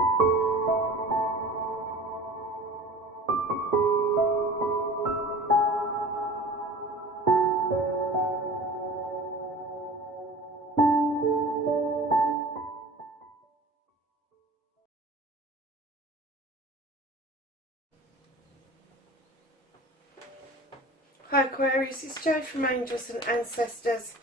Hi Aquarius, it's Jo from Angels and Ancestors,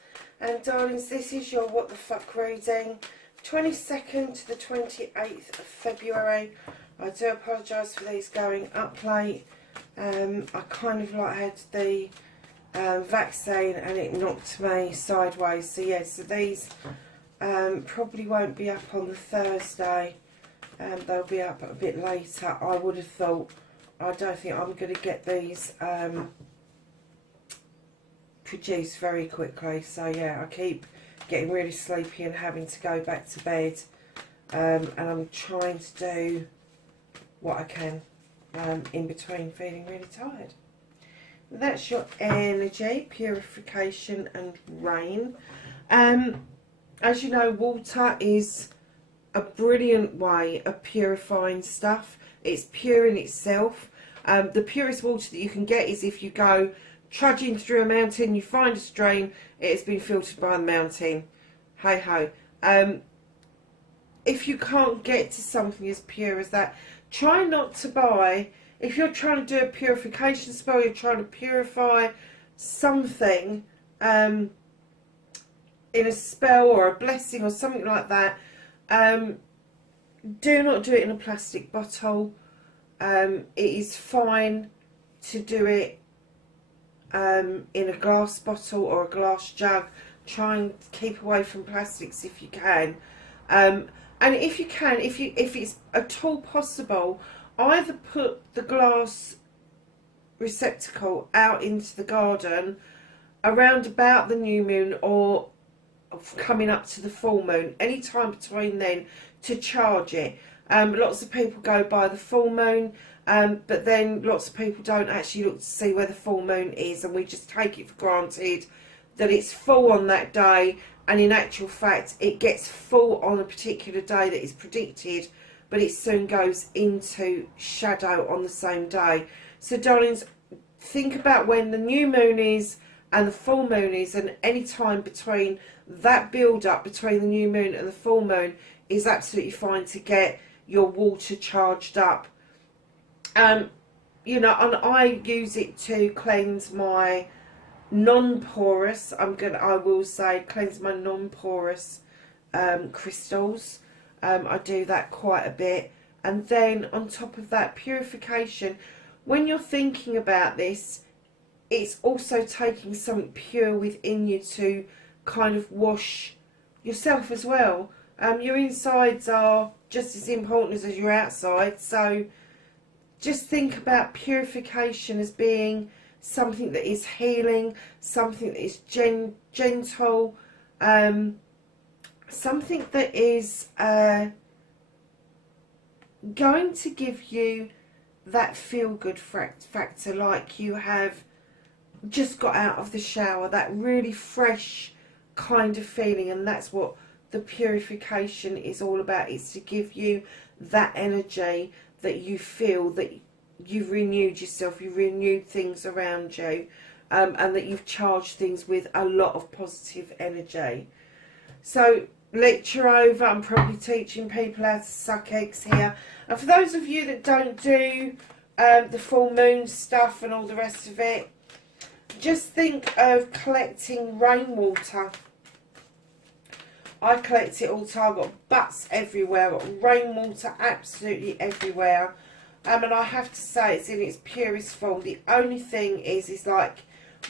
and darlings, this is your What the Fuck reading, 22nd to the 28th of February. I do apologise for these going up late. I kind of like had the vaccine and it knocked me sideways, so yeah, so these probably won't be up on the Thursday. They'll be up a bit later, I would have thought. I don't think I'm going to get these produced very quickly, so yeah, I keep getting really sleepy and having to go back to bed, and I'm trying to do what I can in between feeling really tired. That's your energy, purification and rain. As you know, water is a brilliant way of purifying stuff. It's pure in itself. The purest water that you can get is if you go trudging through a mountain, you find a stream, it has been filtered by the mountain. Hey ho. If you can't get to something as pure as that, try not to buy. If you're trying to do a purification spell, you're trying to purify something in a spell or a blessing or something like that, do not do it in a plastic bottle. It is fine to do it in a glass bottle or a glass jug. Try and keep away from plastics if you can, and if you can, if it's at all possible, either put the glass receptacle out into the garden around about the new moon or coming up to the full moon, any time between then, to charge it. Lots of people go by the full moon, but then lots of people don't actually look to see where the full moon is, and we just take it for granted that it's full on that day, and in actual fact it gets full on a particular day that is predicted, but it soon goes into shadow on the same day. So darlings, think about when the new moon is and the full moon is, and any time between that build up between the new moon and the full moon is absolutely fine to get your water charged up. You know, and I use it to cleanse my non-porous, I will say cleanse my non-porous crystals. I do that quite a bit. And then on top of that, purification. When you're thinking about this, it's also taking something pure within you to kind of wash yourself as well. Your insides are just as important as your outside, so just think about purification as being something that is healing, something that is gentle, something that is going to give you that feel-good factor, like you have just got out of the shower, that really fresh kind of feeling. And that's what the purification is all about. It's to give you that energy that you feel that you've renewed yourself, you've renewed things around you, and that you've charged things with a lot of positive energy. So lecture over. I'm probably teaching people how to suck eggs here. And for those of you that don't do the full moon stuff and all the rest of it, just think of collecting rainwater. I collect it all the time. I've got butts everywhere, I've got rainwater absolutely everywhere. And I have to say, it's in its purest form. The only thing is like,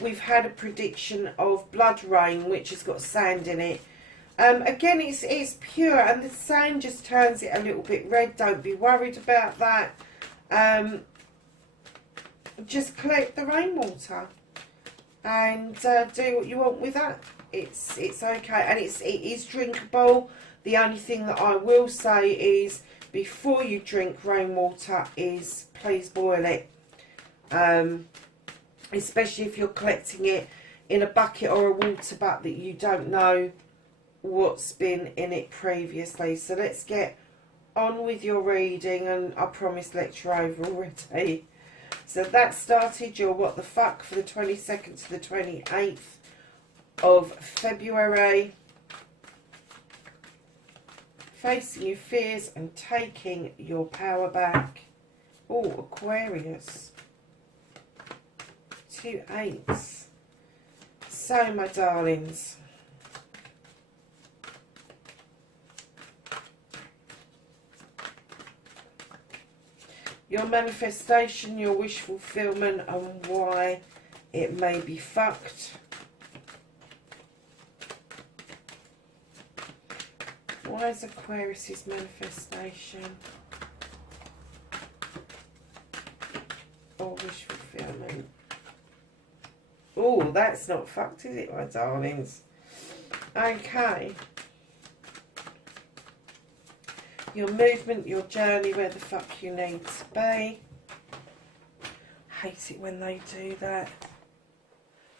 we've had a prediction of blood rain, which has got sand in it. Again, it's pure, and the sand just turns it a little bit red. Don't be worried about that. Just collect the rainwater and do what you want with that. It's okay, and it is drinkable. The only thing that I will say is, before you drink rainwater, is please boil it, especially if you're collecting it in a bucket or a water butt that you don't know what's been in it previously. So let's get on with your reading, and I promise lecture over already. So that started your what the fuck for the 22nd to the 28th of February. Facing your fears and taking your power back. Oh, Aquarius. 2 8s. So, my darlings, your manifestation, your wish fulfillment, and why it may be fucked. Why is Aquarius's manifestation or wish fulfillment? Oh, that's not fucked, is it, my darlings? Okay. Your movement, your journey, where the fuck you need to be. Hate it when they do that.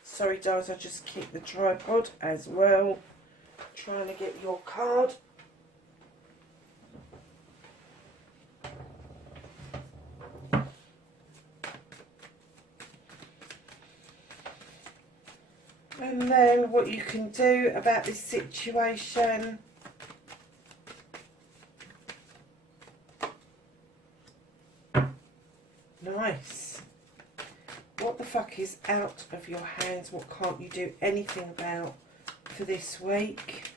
Sorry, guys, I just kicked the tripod as well. Trying to get your card. And then what you can do about this situation. Nice. What the fuck is out of your hands? What can't you do anything about for this week?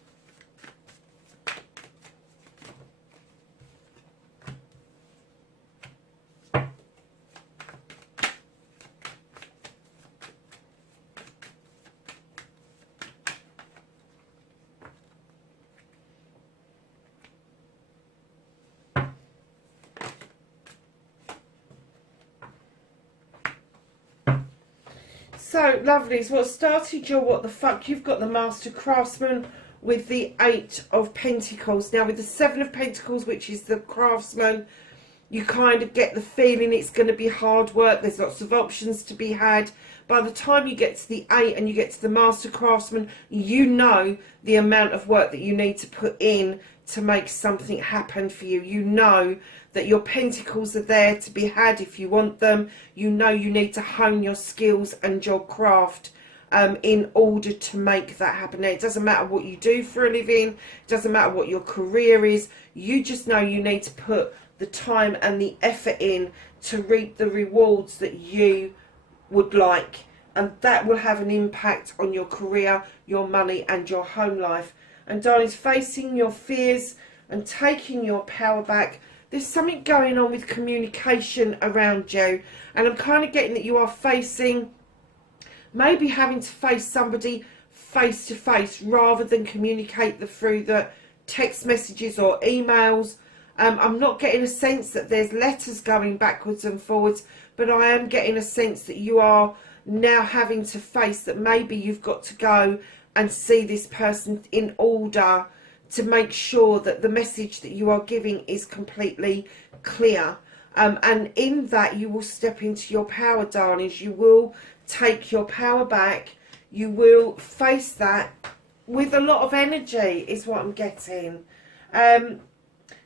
So, lovelies, what started your what the fuck? You've got the Master Craftsman with the 8 of Pentacles. Now, with the 7 of Pentacles, which is the Craftsman, you kind of get the feeling it's going to be hard work. There's lots of options to be had. By the time you get to the 8 and you get to the Master Craftsman, you know the amount of work that you need to put in to make something happen for you. You know that your pentacles are there to be had if you want them. You know you need to hone your skills and your craft in order to make that happen. Now, it doesn't matter what you do for a living. It doesn't matter what your career is. You just know you need to put the time and the effort in to reap the rewards that you would like. And that will have an impact on your career, your money, and your home life. And darlings, facing your fears and taking your power back. There's something going on with communication around you. And I'm kind of getting that you are facing, maybe having to face somebody face to face rather than communicate through the text messages or emails. I'm not getting a sense that there's letters going backwards and forwards, but I am getting a sense that you are now having to face that maybe you've got to go and see this person in order to make sure that the message that you are giving is completely clear. And in that, you will step into your power, darlings. You will take your power back. You will face that with a lot of energy, is what I'm getting.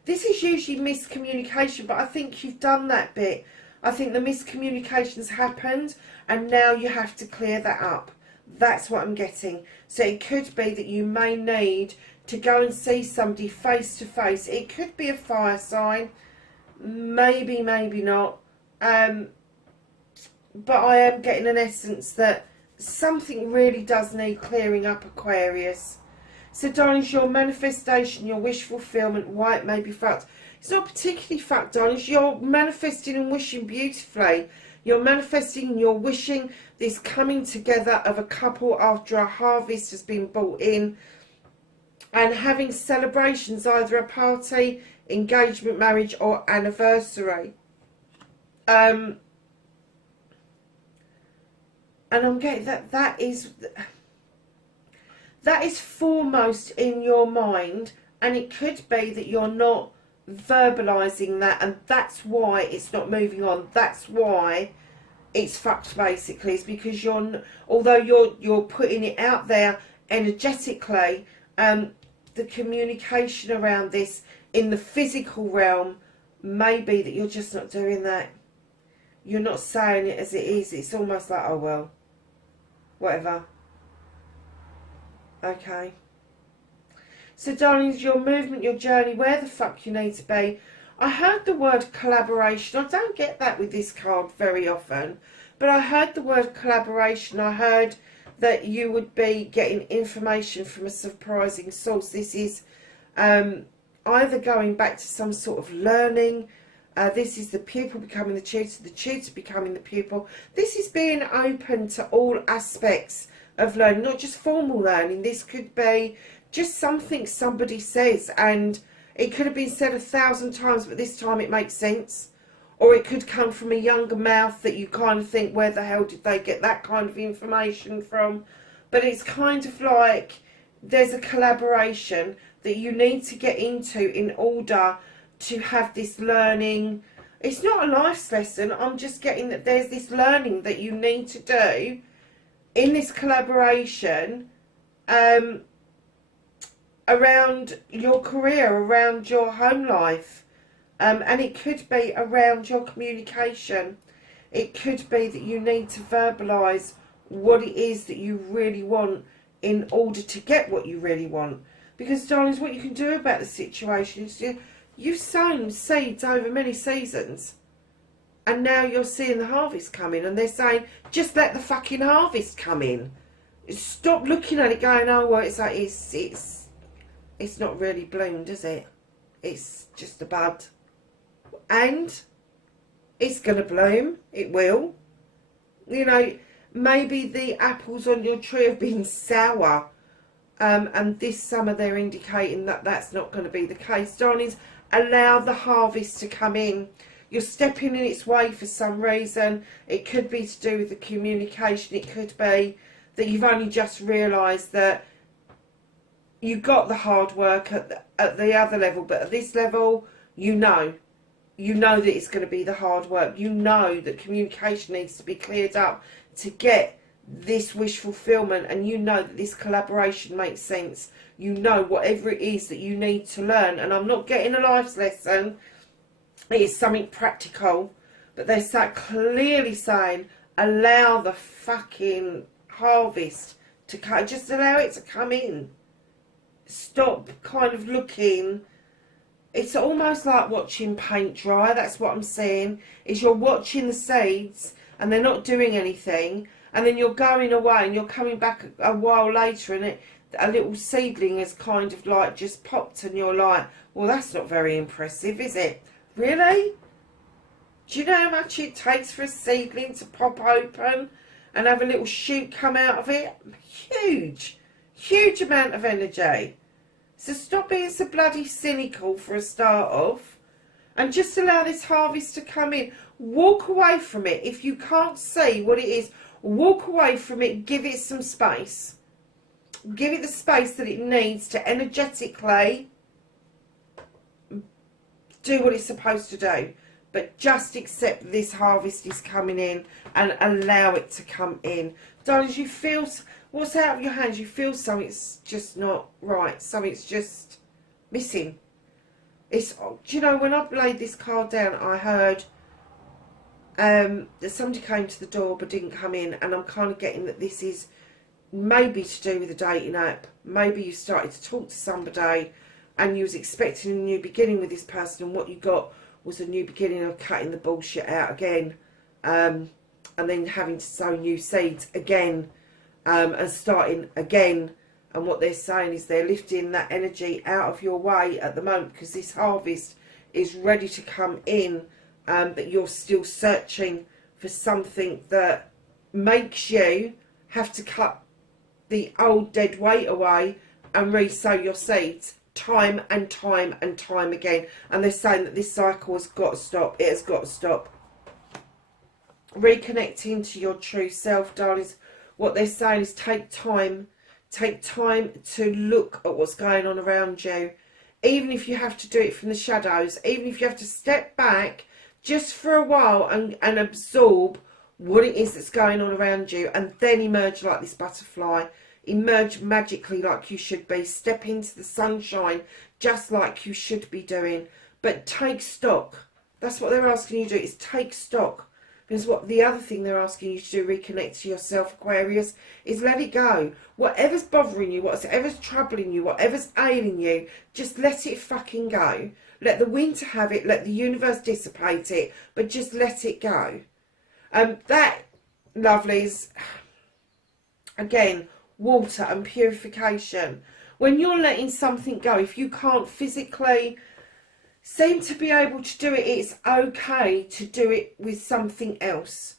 This is usually miscommunication, but I think you've done that bit. I think the miscommunication's happened, and now you have to clear that up. That's what I'm getting. So it could be that you may need to go and see somebody face to face. It could be a fire sign. Maybe, maybe not. But I am getting an essence that something really does need clearing up, Aquarius. So, darlings, your manifestation, your wish fulfillment, why it may be fucked. It's not particularly fucked, darlings. You're manifesting and wishing beautifully. You're manifesting and you're wishing this coming together of a couple after a harvest has been brought in, and having celebrations, either a party, engagement, marriage, or anniversary. And I'm getting that is foremost in your mind, and it could be that you're not verbalizing that, and that's why it's not moving on. That's why it's fucked, basically. It's because although you're putting it out there energetically, the communication around this in the physical realm, maybe that you're just not doing that. You're not saying it as it is. It's almost like, oh well, whatever. Okay. So darlings, your movement, your journey, where the fuck you need to be. I heard the word collaboration. I don't get that with this card very often, but I heard the word collaboration. I heard that you would be getting information from a surprising source. This is either going back to some sort of learning. This is the pupil becoming the tutor becoming the pupil. This is being open to all aspects of learning, not just formal learning. This could be just something somebody says, and it could have been said 1,000 times, but this time it makes sense. Or it could come from a younger mouth that you kind of think, where the hell did they get that kind of information from? But it's kind of like there's a collaboration that you need to get into in order to have this learning. It's not a life lesson. I'm just getting that there's this learning that you need to do in this collaboration around your career, around your home life, and it could be around your communication. It could be that you need to verbalise what it is that you really want in order to get what you really want. Because darlings, what you can do about the situation is you've sown seeds over many seasons, and now you're seeing the harvest come in, and they're saying, just let the fucking harvest come in. Stop looking at it going, oh well, it's like it's not really bloomed, is it? It's just a bud. And it's going to bloom. It will. You know, maybe the apples on your tree have been sour. And this summer they're indicating that that's not going to be the case. Darlings, allow the harvest to come in. You're stepping in its way for some reason. It could be to do with the communication. It could be that you've only just realised that you got the hard work at the other level, but at this level, you know that it's going to be the hard work. You know that communication needs to be cleared up to get this wish fulfillment, and you know that this collaboration makes sense. You know whatever it is that you need to learn, and I'm not getting a life lesson. It is something practical, but they're clearly saying allow the fucking harvest to come. Just allow it to come in. Stop kind of looking. It's almost like watching paint dry. That's what I'm saying. Is you're watching the seeds and they're not doing anything, and then you're going away and you're coming back a while later, and a little seedling has kind of like just popped, and you're like, well, that's not very impressive, is it? Really? Do you know how much it takes for a seedling to pop open and have a little shoot come out of it? Huge amount of energy. So stop being so bloody cynical for a start off, and just allow this harvest to come in. Walk away from it. If you can't see what it is, walk away from it. Give it some space. Give it the space that it needs to energetically do what it's supposed to do. But just accept this harvest is coming in and allow it to come in. Darlings, you feel what's out of your hands. You feel something's just not right. Something's just missing. It's, do you know, when I laid this card down, I heard that somebody came to the door but didn't come in, and I'm kind of getting that this is maybe to do with a dating app. Maybe you started to talk to somebody and you was expecting a new beginning with this person, and what you got was a new beginning of cutting the bullshit out again, and then having to sow new seeds again, and starting again. And what they're saying is they're lifting that energy out of your way at the moment, because this harvest is ready to come in, but you're still searching for something that makes you have to cut the old dead weight away and re-sow your seeds time and time and time again. And they're saying that this cycle has got to stop. It has got to stop. Reconnecting to your true self, darlings. What they're saying is take time. Take time to look at what's going on around you. Even if you have to do it from the shadows. Even if you have to step back just for a while and absorb what it is that's going on around you. And then emerge like this butterfly. Emerge magically like you should be. Step into the sunshine just like you should be doing. But take stock. That's what they're asking you to do, is take stock. Because what the other thing they're asking you to do, reconnect to yourself, Aquarius, is let it go. Whatever's bothering you, whatever's troubling you, whatever's ailing you, just let it fucking go. Let the winter have it, let the universe dissipate it, but just let it go. That, lovelies, again, water and purification. When you're letting something go, if you can't physically seem to be able to do it, it's okay to do it with something else.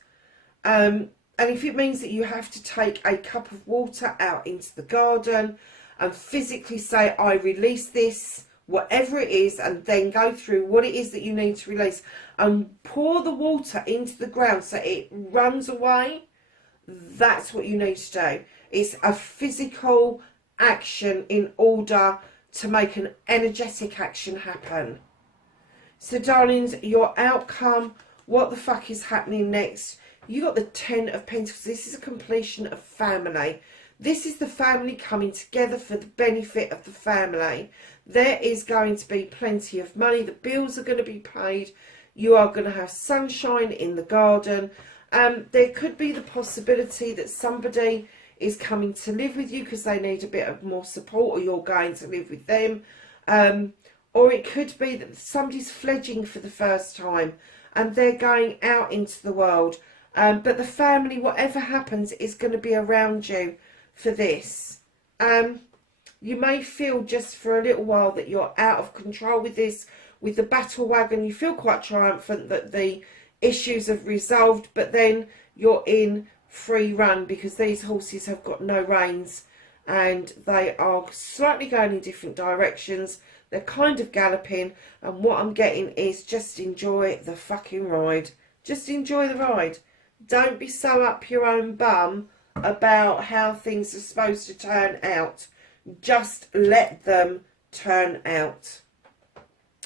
And if it means that you have to take a cup of water out into the garden and physically say, I release this, whatever it is, and then go through what it is that you need to release and pour the water into the ground so it runs away, that's what you need to do. It's a physical action in order to make an energetic action happen. So, darlings, your outcome, what the fuck is happening next? You got the 10 of Pentacles. This is a completion of family. This is the family coming together for the benefit of the family. There is going to be plenty of money. The bills are going to be paid. You are going to have sunshine in the garden. There could be the possibility that somebody is coming to live with you because they need a bit of more support, or you're going to live with them. Or it could be that somebody's fledging for the first time and they're going out into the world. But the family, whatever happens, is going to be around you for this. You may feel just for a little while that you're out of control with this. With the battle wagon, you feel quite triumphant that the issues have resolved, but then you're in free run because these horses have got no reins and they are slightly going in different directions. They're kind of galloping, and what I'm getting is just enjoy the fucking ride. Just enjoy the ride. Don't be so up your own bum about how things are supposed to turn out. Just let them turn out.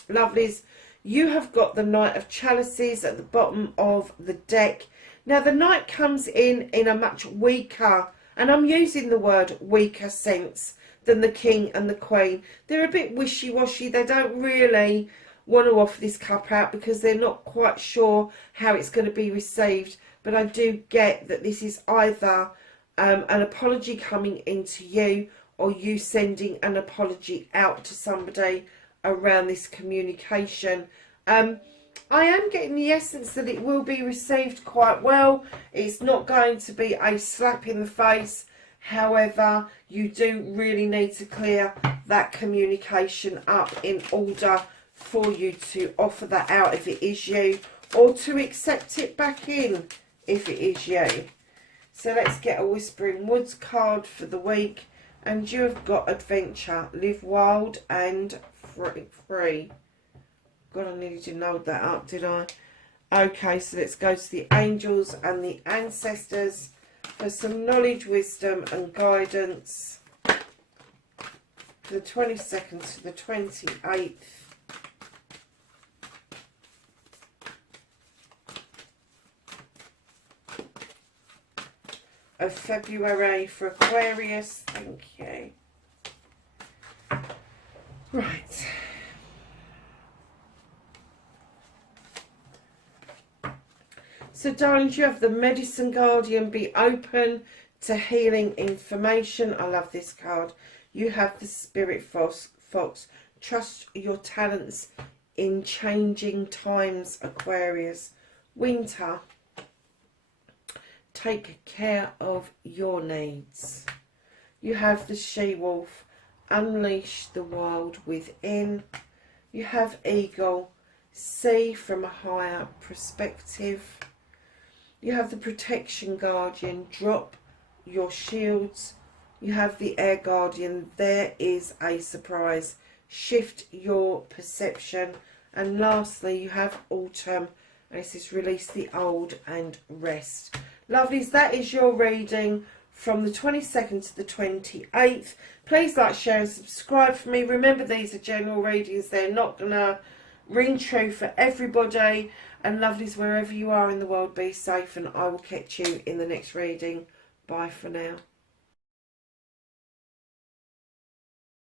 Lovelies, you have got the Knight of Chalices at the bottom of the deck. Now, the Knight comes in a much weaker, and I'm using the word weaker sense, than the King and the Queen. They're a bit wishy-washy. They don't really want to offer this cup out because they're not quite sure how it's going to be received. But I do get that this is either an apology coming into you, or you sending an apology out to somebody around this communication. I am getting the essence that it will be received quite well. It's not going to be a slap in the face. However, you do really need to clear that communication up in order for you to offer that out if it is you, or to accept it back in if it is you. So let's get a Whispering Woods card for the week. And you have got Adventure. Live wild and free. God, I nearly didn't hold that up, did I? Okay, so let's go to the angels and the ancestors for some knowledge, wisdom and guidance for the 22nd to the 28th. Of February for Aquarius. Thank you. Right. So, darlings, you have the Medicine Guardian. Be open to healing information. I love this card. You have the Spirit Fox. Trust your talents in changing times, Aquarius. Winter. Take care of your needs. You have the She-Wolf. Unleash the wild within. You have Eagle. See from a higher perspective. You have the Protection Guardian. Drop your shields. You have the Air Guardian. There is a surprise. Shift your perception. And lastly, you have Autumn. And it says release the old and rest. Lovelies, that is your reading from the 22nd to the 28th. Please like, share and subscribe for me. Remember, these are general readings. They're not going to ring true for everybody. And lovelies, wherever you are in the world, be safe, and I will catch you in the next reading. Bye for now.